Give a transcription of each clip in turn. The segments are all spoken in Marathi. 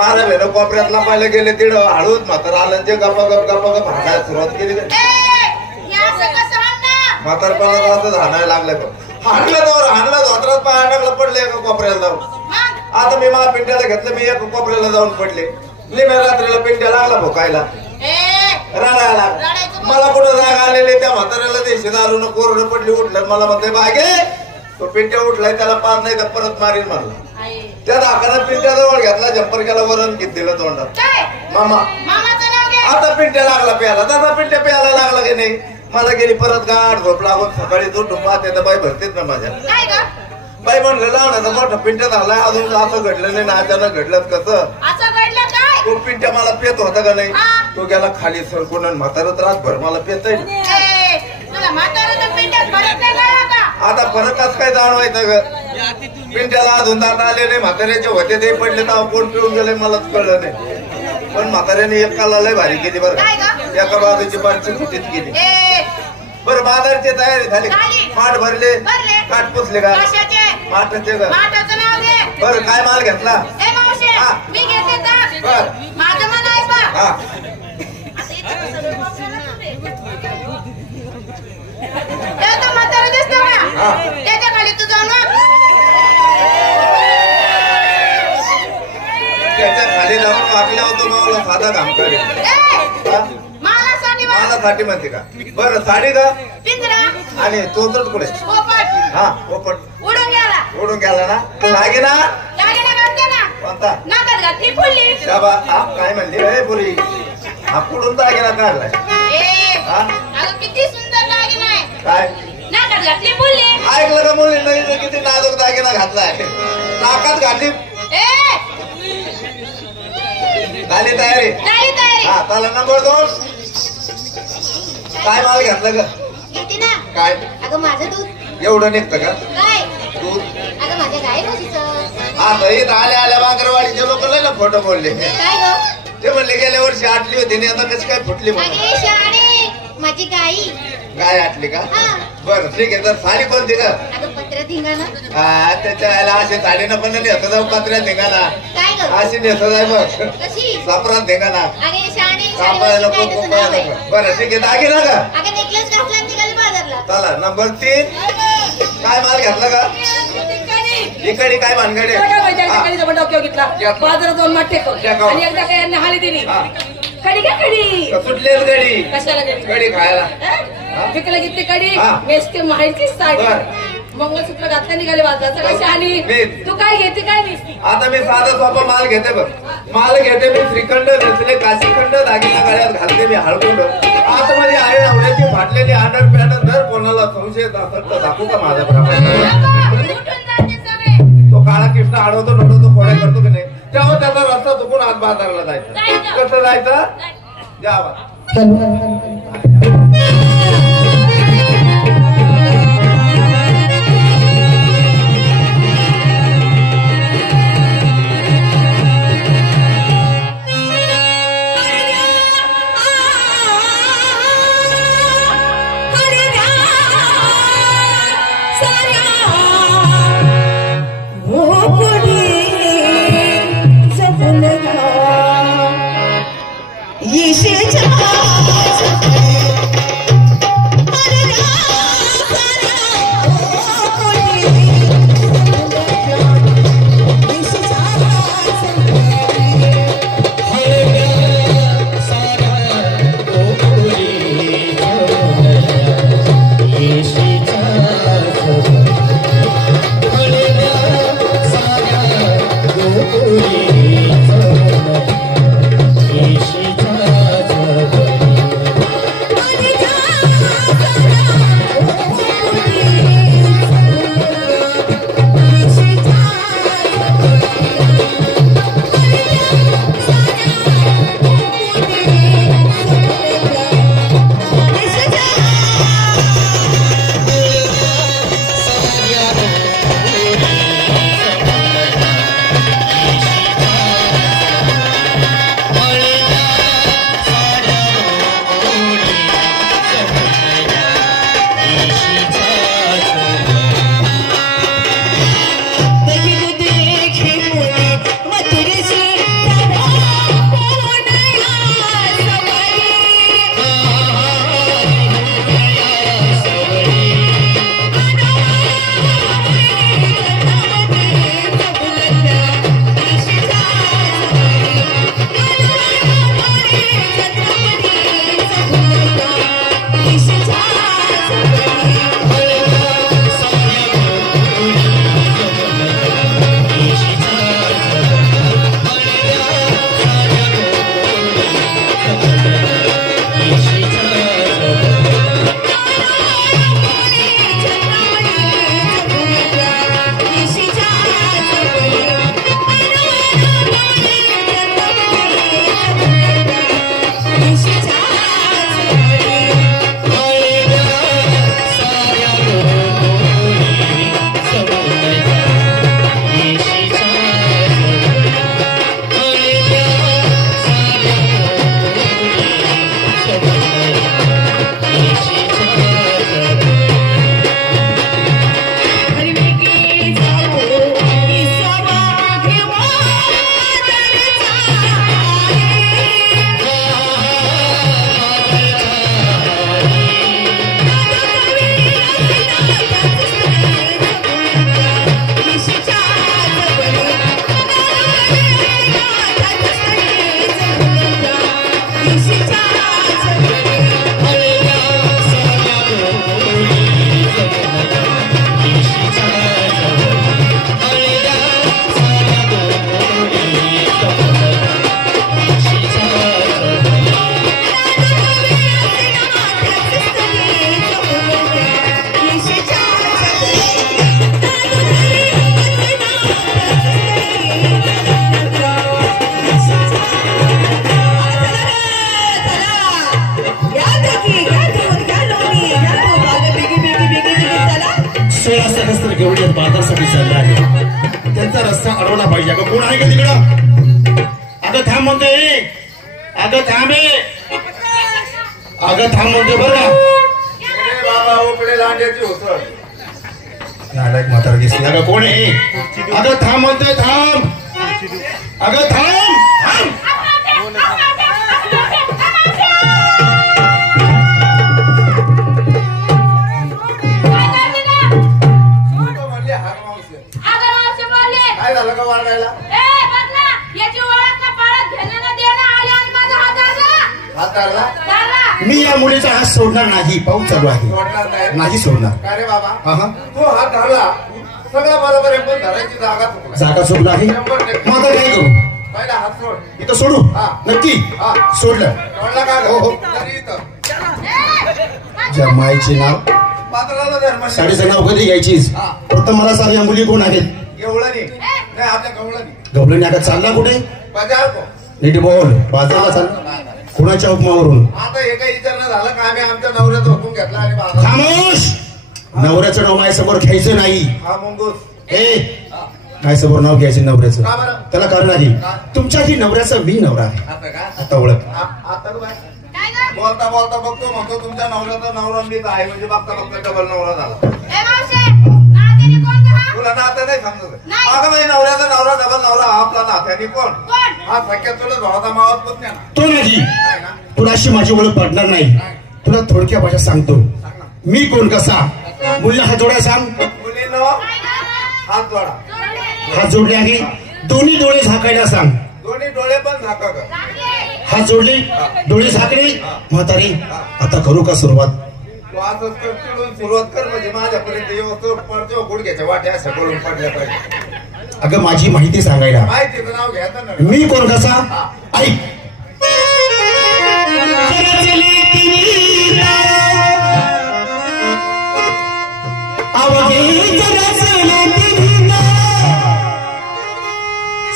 मारा वेळ कोपऱ्यातला पाहिलं गेले तिड हळूच म्हातारा आलं जे गप्पा हाणायला सुरुवात केली. म्हातारपणात असं हाणायला लागलं हाणलं धोत्रात पाय टाकलं पडले एका कोपऱ्याला जाऊन. आता मी माझ्या पिंट्याला घेतलं मी एका कोपऱ्याला जाऊन पडले. निम्या रात्रीला पिंट्या लागला भोकायला रडायला. मला कुठं जाग आलेली त्या म्हाताऱ्याला ते शेजारून कोरडं पडली उठलं. मला म्हणते बागे तो पिंट्या उठलाय त्याला पाच नाही तर परत मारील म्हणला. त्या दाखानं पिंट्या जवळ घेतला जंपर केला वरण घेत दिलं तोंडात. मामा आता पिंट्या लागला प्याला तसा पिंट्या प्यायला लागला की नाही. मला गेली परत गाठ झोप लागून सकाळी उठून पाहते तर बाई भरतेच ना माझ्या. बाई म्हणलं लावण्याचा मोठा पिंट्या झालाय अजून असं घडलं नाही ना अचानक घडलं कसं. तो पिंट्या मला पेत होता का नाही तो गेला खाली सरकून म्हातारत रातभर मला पेत आहे. आता फरकच काय जाणवायचं ग. पिंट्याला अजून दात आले नाही म्हाताऱ्याचे होते ते पडले तर कोण पिऊन गेले मलाच कळलं नाही. पण म्हाताऱ्याने एकाला लय भारी केली बरं एका बाजूची पाठची कुठेच केली. बरं बाजारची तयारी झाली माठ भरले काठ पुसले का माठाचे का बरं काय माल घेतला बर हा त्याच्या खाली जाऊन वाटला होतो मला साधा काम करेल मालासाठी म्हणते का. बरं साडी का आणि तो तर कुठे हा पोपट उडून गेला ना लागे ना कोणता शाबा हा काय म्हणली रे पुरी हा कुठून दागिना काढलाय काय ऐकलं का मुली नाही किती नाजूक दागिना घातलाय नाकात घातली झाली तयारी हा त्याला नंबर 2 काय माल घेतलं ग काय माझं दूध एवढं निघतं का दूध हा भाई आल्या बांगरवाडीचे लोक लय ना फोटो बोलले ते म्हणले गेल्या वर्षी आटली होती आणि आता कशी काय फुटली माझी गाय आटली का बरं ठीक आहे तर साडी कोणती का हा त्याच्या अशी साडीनं पण नेसत जाऊ पत्र्यात धिंगाणा अशी नेसत आहे बघ सापरात धिंगाणा बरं ठीक आहे दागिना का चला नंबर 3 काय माल घेतला का इकडे काय भानगडे बाजारात जाऊन मग टेकव आणि एकदा काय यांना हाली दिली कडी का कडी सुटलेच गडी कशाला कडी खायला विकला किती कडी नेसते माहितीच साडी मंगळसूत्र घातलं निघाले बाजारात कशी आली तू काय घेते काय नेसती. आता मी साधा सोपा माल घेते बघ माल घेते मी श्रीखंड नेसले काशीखंड दागिना गळ्यात घालते मी हळकुंड आतमध्ये आहे नवऱ्याची फाटलेली आडर पॅडर जर कोणाला संशय असेल तर दाखवू का माझा प्रमाण. तो काळा कृष्ण आडवतो नडवतो फोड्या करतो की नाही तेव्हा त्याचा रस्ता चुकून आज बाजारला जायचं कसं जायचं जावा. ये गवळी बाजारसाठी चालला आहे, त्यांचा रस्ता अडवला पाहिजे. अगं कोण आहे का तिकडं? अगं थांब म्हणते, अगं थांब अगं थांब म्हणते बरं का. बाबा उकडे लांड्याची होत नालायक म्हातारा दिसली. अगं कोण आहे? अगं थांब म्हणते, थांब अगं थांब थांब. काय झालं का वाढायला? हात धरला? मी या मुलीचा हात सोडणार नाही. पाऊस चालू आहे, सोडणार नाही सोडणार. काय रे बाबा? हा तू हात धरला सगळं बरोबर आहे, पण धरायची जागा चुकला. जागा चुकला आहे. मग आता काय करू? पहिला हात सोड. इथं सोडू? हा. नक्की हा. सोडलं. सोडला का? हो, हो. तरी इथं ज्या मायचे नाव, पात्राला धर्म शाळेचं नाव कधी घ्यायचीस? हा. फक्त मला सांग, या मुली कोण आहेत? एवढं नाही आपल्या गवळणी गवळणी. आता चालला कुठे? बजार को नीट बोल. बाजारला चाल. कुणाच्या हुकमावरून? आता हे काही विचारणं झालं का आम्ही आमच्या नवऱ्याचा हुकूम घेतला आणि बाजार. खामोश. नवऱ्याचं नाव माझ्यासमोर घ्यायचं नाही. हा मुंगूस. माझ्यासमोर नाव घ्यायचं नवऱ्याचं. का बरं? त्याला कारण आहे, का? तुमच्याही नवऱ्याचा मी नवरा आहे. आता का? आता ओळख. आता काय बोलता बोलता बघतो म्हणतो तुमच्या नवऱ्याचा नवरा मीच आहे, म्हणजे बघता बघता डबल नवरा झाला. तुला नातं नाही समजत? अगं माझ्या नवऱ्याचा नवरा डबल नवरा हा आपला नात्याने कोण? हा सख्या तुला भावाचा मावत पण नाही ना? तो नाही. नाही ना? तुला अशी माझी ओळख पडणार नाही. तुला थोडक्या भाषा सांगतो. सांग ना. मी कोण कसा? मुलीला हात जोड्या सांग. मुलीनो हात जोडा. हात जोडले आहे. दोन्ही डोळे झाकायला सांग. दोन्ही डोळे पण झाका का? हात जोडले, डोळे झाकले. म्हातारी आता करू का सुरुवात? तू असंच कर, चिडून सुरुवात कर, म्हणजे माझ्यापर्यंत येऊ पडतो गुडघ्याच्या वाट्या असं पडून पडल्या पाहिजे. अगं माझी माहिती सांगायला. माहितीचं नाव घ्यायचं ना. मी कोण कसा? ऐक.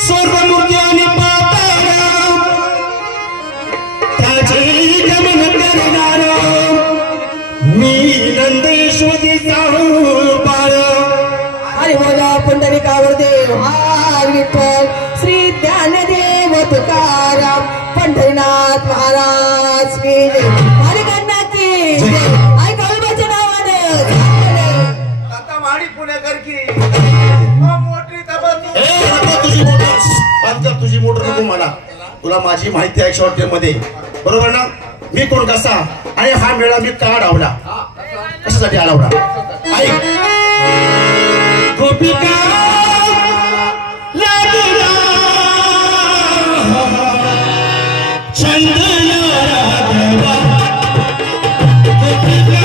स्वर्गमूर्ती आणि त्याचे गमन करणार मी नंदेश्वरी जाऊ बाळ. अरे मला पंढरीकावर देव हार विठ्ठल श्री ज्ञानदेव तुकाराम पंढरीनाथ महाराज की जय. हरे गणना की जय. आई गौरवाच्या नावानं आता माडी पुणेकर की मोठी तबा तुझी मोटर नको मला. तुला माझी माहिती आहे शॉर्ट टर्म मध्ये, बरोबर ना? मी कोण कसा आणि हा मेळा मी का अडवला, कशासाठी अडवला? ऐक. गोपिका लागला चंदन राघवा. गोपिका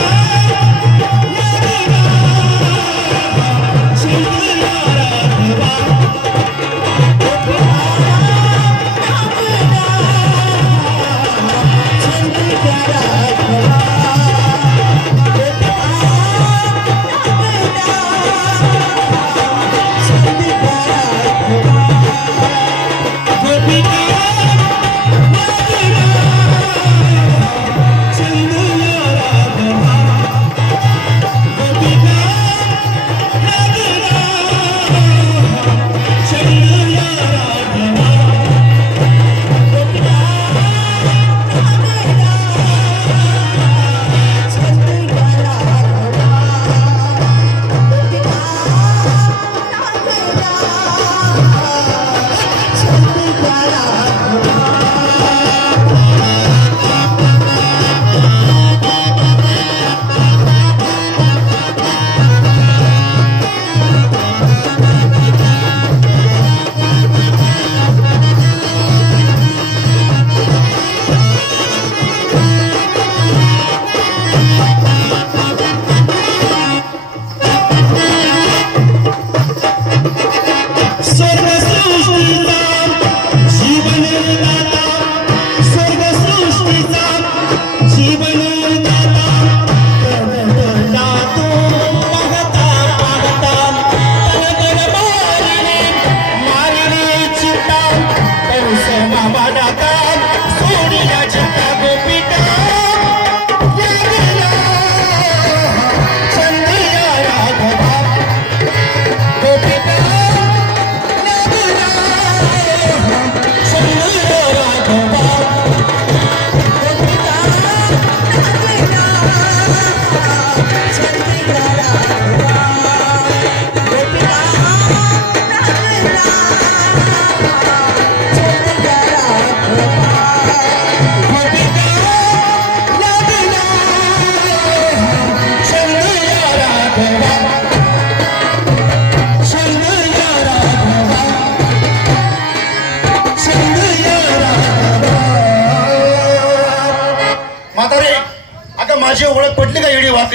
लागला चंदन राघवा.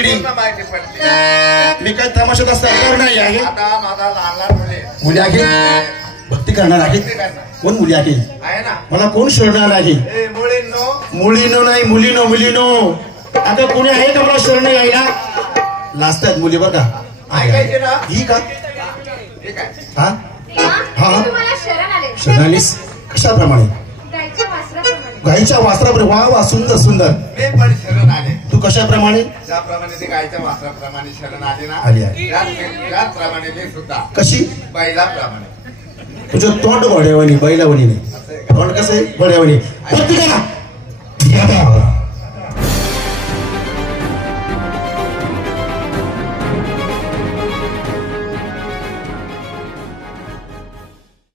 पिढी पूर्ण माहिती पडते. मी काय तमाशात असणार नाही आहे आता माझा लहान लहान मुली आहे भक्ती करणार आहे कोण मुली आहे आहे ना. मला कोण शोधणार आहे ए मुलींनो, मुलीनो नाही मुलीनो मुलीनो आता कोणी आहे का मला शरण यायला लाजतात मुली बरं का ऐकायचे ना. ही का ठीक आहे. हा हा तुम्हाला शरण आले शरणालीस कशाप्रमाणे गायच्या वासराप्रमाणे. गाईच्या वासराप्रमाणे वा वा सुंदर सुंदर मी पण शरण आले. तू कशाप्रमाणे ज्याप्रमाणे ते गायच्या वासराप्रमाणे शरण आले ना, आली आहे. त्याचप्रमाणे मी सुद्धा कशी बैलाप्रमाणे. तुझं तोंड घोड्यावानी बैलावानी नाही तोंड कसं आहे घोड्यावानी प्रत्येकाला